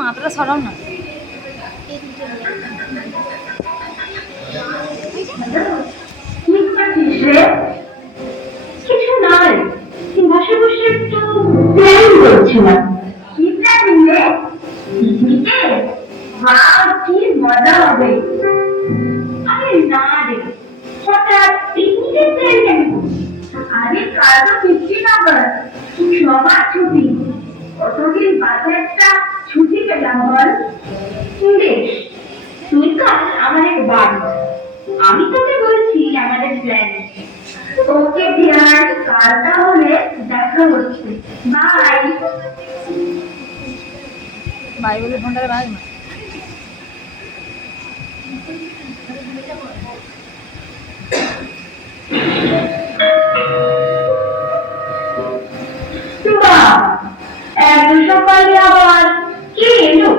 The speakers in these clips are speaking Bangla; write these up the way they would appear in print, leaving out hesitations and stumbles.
মাথাটা সরাও না। কিছু নয়, বসে বসে একটু প্ল্যান করছিলাম। কি প্ল্যান রে? পিকনিকে? ওয়াও, কি মজা হবে। আরে না রে, হঠাৎ পিকনিকের প্ল্যান কেন? আরে কাল তো 15 আগস্ট, সবার ছুটি। কতদিন বাদে একটা ছুটি পেলাম বল। বেশ, তুই কাল আমাদের বাড়ি, আমি তোকে বলছি আমাদের প্ল্যান। ওকে ডিয়ার, কাল তাহলে দেখা হচ্ছে। বাই। বাই বলে ফোনটা বাই না। এত সকালে আবার কে এলো?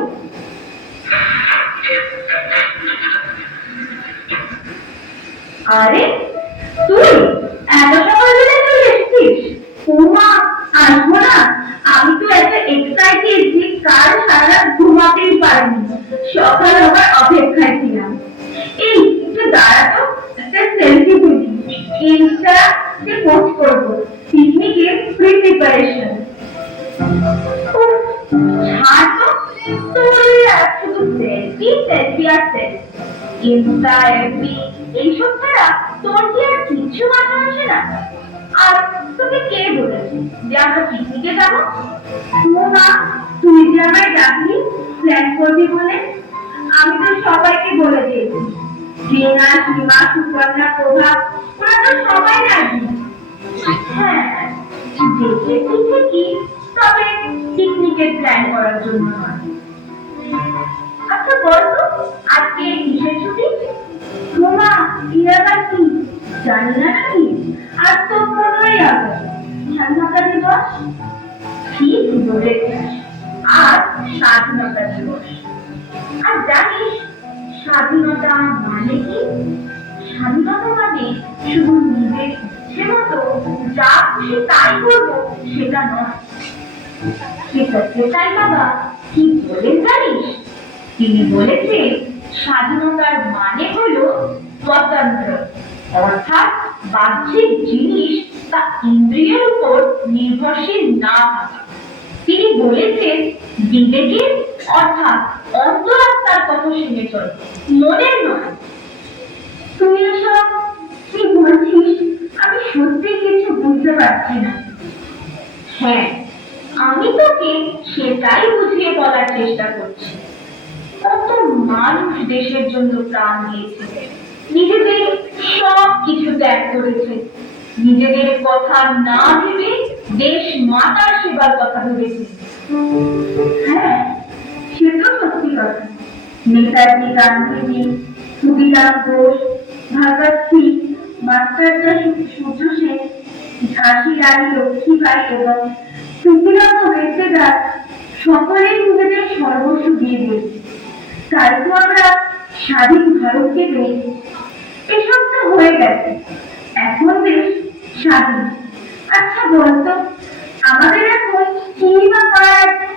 আরে তুই এত সকালবেলা চলে এসেছিস? উমা, আসবো না? আমি তো এত এক্সাইটেড যে কাল সারা রাত ঘুমাতেই পারিনি, সকাল হবার অপেক্ষায় ছিলাম। এই একটু দাঁড়া তো, একটা সেলফি তুলি, ইনস্টাতে পোস্ট করবো। পিকনিকের প্রি প্রিপারেশন। ছাড় তো, তোর শুধু সেলফি সেলফি আর সেলফি। ইনস্টা, এফবি এইসব ছাড়া তোর কি আর কিচ্ছু মাথা আসে না? আর তোকে কে বলেছে যে আমরা পিকনিকে যাবো? না, তুই যে আমায় ডাকলি প্ল্যান করবি বলে, আমি তো সবাইকে বলে দিয়েছি। রিনা, সীমা, সুকন্যা, প্রভা, ওরা তো সবাই রাজি। হ্যাঁ, দেখেছি ঠিকই, তবে পিকনিকের প্ল্যান করার জন্য নয়। আচ্ছা বলতো, আজকে কিসের ছুটি? তোমা, আবার কি জানি না নাকি? আজ তো 15ই আগস্ট, স্বাধীনতা দিবস। ঠিক বলেছিস, আজ স্বাধীনতা দিবস। আর জানিস স্বাধীনতা মানে কি? স্বাধীনতা মানে শুধু নিজের ইচ্ছে মতো যা খুশি তাই করবো সেটা নয়। সেটাই বাবা কি বলেন জানিস? তিনি বলেছেন স্বাধীনতার মানে হলো স্বতন্ত্র, অর্থাৎ বাহ্যিক জিনিস বা ইন্দ্রিয়ের উপর নির্ভরশীল না থাকা। তিনি বলেছেন বিবেকের অর্থাৎ অন্তরাত্মার কথা শুনে চল, মনের নয়। তুই এসব কি বলছিস? আমি সত্যি কিছু বুঝতে পারছি না। হ্যাঁ, আমি তোকে সেটাই বুঝিয়ে বলার চেষ্টা করছি। কত মানুষ দেশের জন্য প্রাণ দিয়েছে, নিজেদের সব কিছু ত্যাগ করেছে, নিজেদের কথা না ভেবে দেশ মাতার সেবার কথা ভেবেছে। হ্যাঁ, সে তো সত্যি কথা। নেতাজি, গান্ধীজি, সুবিলাম ঘোষ, ভগৎ সিং, মাস্টারদা সূর্য সেন, ঝাঁসি রানী লক্ষ্মীবাই এবং সুবিলাম বেঁচেদার সকলেই নিজেদের সর্বস্ব দিয়ে দিয়েছে। তাই তো আমরা স্বাধীন ভারতকে পেয়েছি। এসব তো হয়ে গেছে, এখন দেশ স্বাধীন। আচ্ছা বলতো, আমাদের এখন কি বা করার আছে?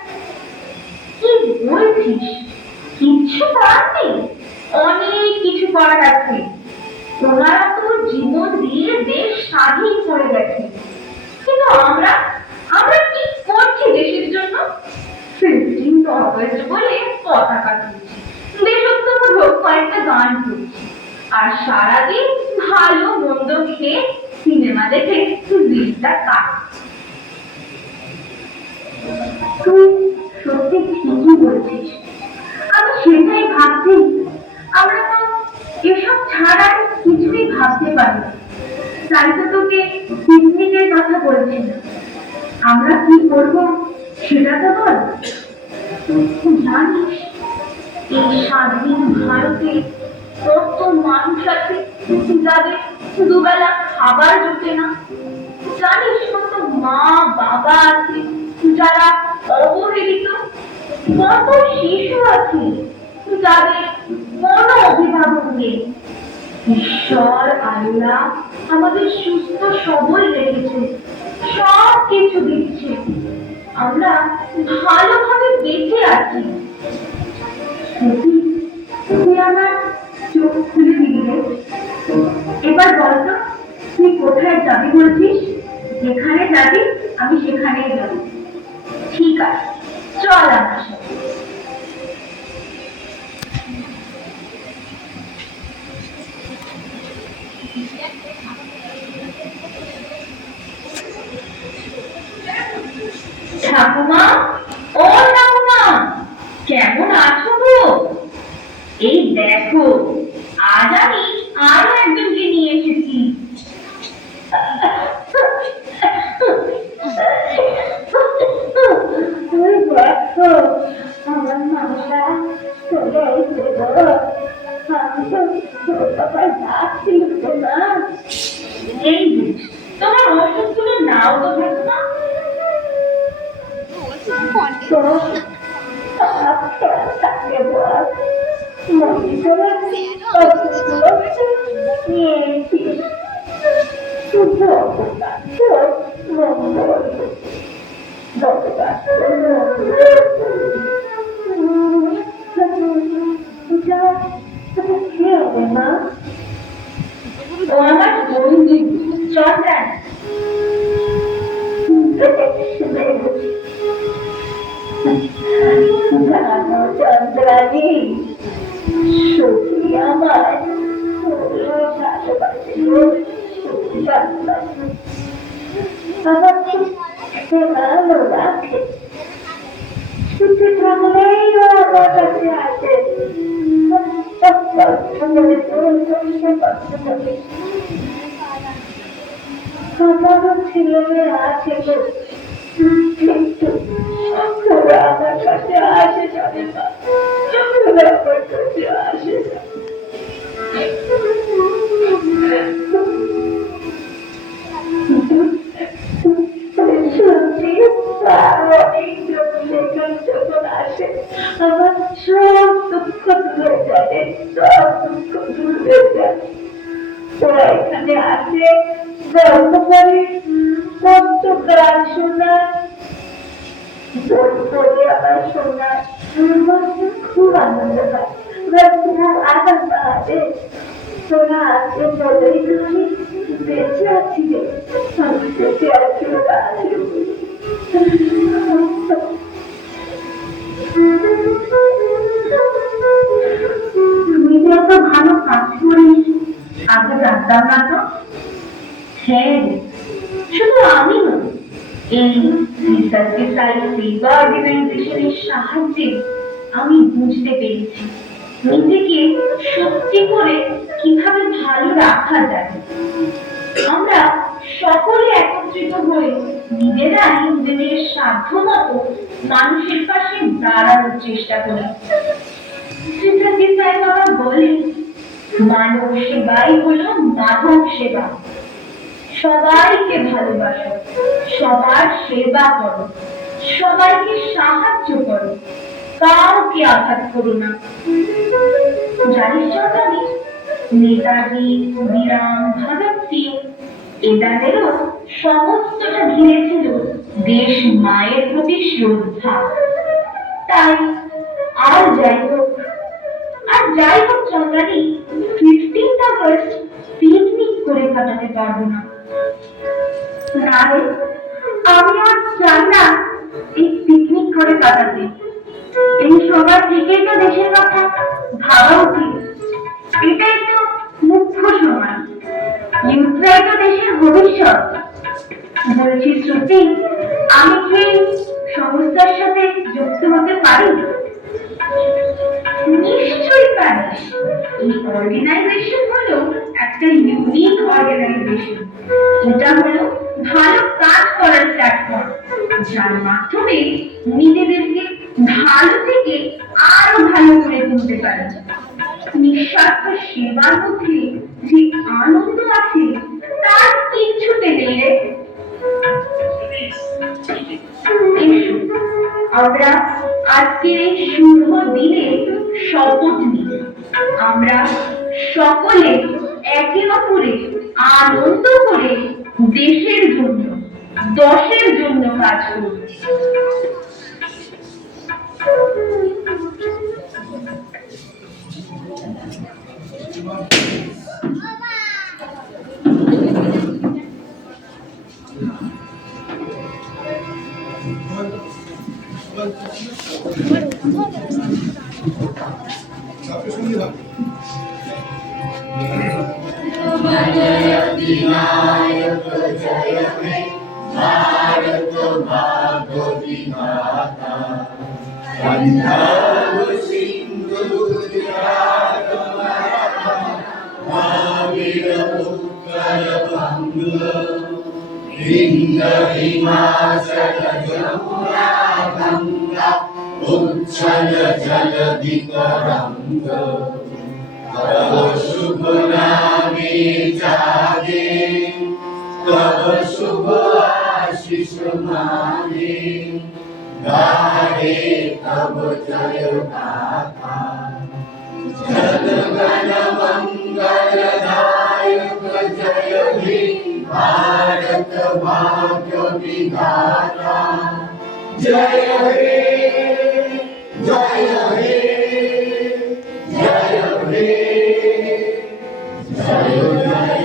কি বলছিস? কিচ্ছু করার নেই? অনেক কিছু করার আছে। ওনারা তো জীবন দিয়ে দেশ স্বাধীন করে গেছে, কিন্তু আমরা আমরা কি করছি দেশের জন্য? 15 আগস্ট বলে পতাকা তুলছি, দেশোত্তমমূলক কয়েকটা গান করছি, আর সারাদিন ভালো মন্দ খেয়ে সিনেমা দেখে দিনটা কাটছি। তুই সত্যি ঠিকই বলছিস, আমি সেটাই ভাবছি। আমরা তো এসব ছাড়া কিছুই ভাবতে পারি না। তাই তো তোকে পিকনিকের কথা বলছিলাম। আমরা কি করবো সেটা তো বল। জানিস এই স্বাধীন ভারতে কত মানুষ আছে যাদের দুবেলা খাবার জোটে না? জানিস কত মা বাবা আছে যারা অবহেলিত? কত শিশু আছে যাদের কোনো সঙ্গে। ঈশ্বর আল্লাহ আমাদের সুস্থ সবল রেখেছে, সব কিছু দিচ্ছে, আমরা ভালোভাবে বেঁচে আছি। তুই আমার চোখ খুলে দিলি রে। এবার বলতো, তুই কোথায় যাবি বলছিস? যেখানে যাবি আমি সেখানেই যাব। ঠিক আছে, চল আমার সাথে। ঠাকুমা, ও ঠাকুমা, কেমন আছো গো? এই দেখো, আজ আমি আরো একজনকে নিয়ে এসেছি। দেখো, আমার মামলা চলে এসে গো। আমি তো সবাই যাচ্ছিল না। এই তোমার ওষুধগুলো নাও তো ঠাকুমা। ও আমার বন্ধু চন্দ্রা। চন্দ্রানী, সত্যি আমার ভালো রাখে, ছুটি থাকলেই আমার কাছে আসে। আমারও ছেলে মেয়ে আছে গো, কিন্তু ওরা আমার কাছে আসে যাবে না, ওরা আমার কাছে আসে না। সত্যি অনেকজন লেখক যখন আসে আমার সব দুঃখ দূরে যায়, সব দুঃখ দূরে যায়। ওরা এখানে আসে, গল্প করে, কত গান শোনায়, বই পড়ে আবার শোনায়। আমার খুব আনন্দ হয়, ওরা খুব আনন্দ আছে। ওরা আছে বলেই আমি বেঁচে আছি রে, আমি বেঁচে আছি, ওরা আছে। তুমি যে এত ভালো কাজ করিস, আগে জানতাম না তো। হ্যাঁ, শুধু আমি নয়, এই রিসার্চ সেবা অর্গানাইজেশনের সাহায্যে আমি বুঝতে পেরেছি নিজেকে সত্যি করে কিভাবে ভালো রাখা যায়। আমরা সকলে একত্রিত হয়ে নিজেরাই নিজেদের সাধ্য মতো মানুষের পাশে দাঁড়ানোর চেষ্টা করি। শ্রীসত্যি সাই বাবা বলেন, মানব সেবাই হলো মাধব সেবা। সবাইকে ভালোবাসো, সবার সেবা করো, সবাইকে সাহায্য করো, কাউকে আঘাত করো না। জানিস চন্দ্রানী, নেতাজি, ক্ষুদিরাম, ভগৎ সিং এদেরও সমস্তটা ঘিরে ছিল দেশ মায়ের প্রতি শ্রদ্ধা। তাই আর যাই হোক চন্দ্রানী, 15th আগস্ট পিকনিক করে কাটাতে পারবো না। না রে, আমি আর চাই না এই পিকনিক করে কাটাতে। এই সবার থেকেই তো দেশের কথা ভাবা উচিত। এটাই তো মুখ্য সময়, ইউথরাই তো দেশের ভবিষ্যৎ। বলছি শ্রুতি, আমি কি সংস্থার সাথে যুক্ত হতে পারি? নিশ্চয়ই পারিস। এই অর্গানাইজেশন হলো একটা ইউনিক অর্গানাইজেশন। এটা হলো ভালো কাজ করার প্ল্যাটফর্ম, যার মাধ্যমে নিজেদেরকে ভালো থেকে আরো ভালো করে তুলতে পারে। নিঃস্বার্থ সেবার মধ্যে যে আনন্দ আছে তার কিচ্ছুতে নেই রে। আমরা আজকের এই শুভ দিনে শপথ নিই, আমরা সকলে একে অপরে আনন্দ করে দেশের জন্য দশের জন্য কাজ করুন। अधिनायक जय हे भारत भाग्य विधाता पंजाब सिंधु गुजरात मराठा कावेरी उत्कल बंग विंध्य हिमाचल जमुना गंगा उच्छल जलधि तरंग तब शुभ नामे जागे तब शुभ आशीष मांगे गाहे तब जय गाथा जन गण मंगल दायक जय हे भारत भाग्य विधाता जय हे जय हे जय हे जय जय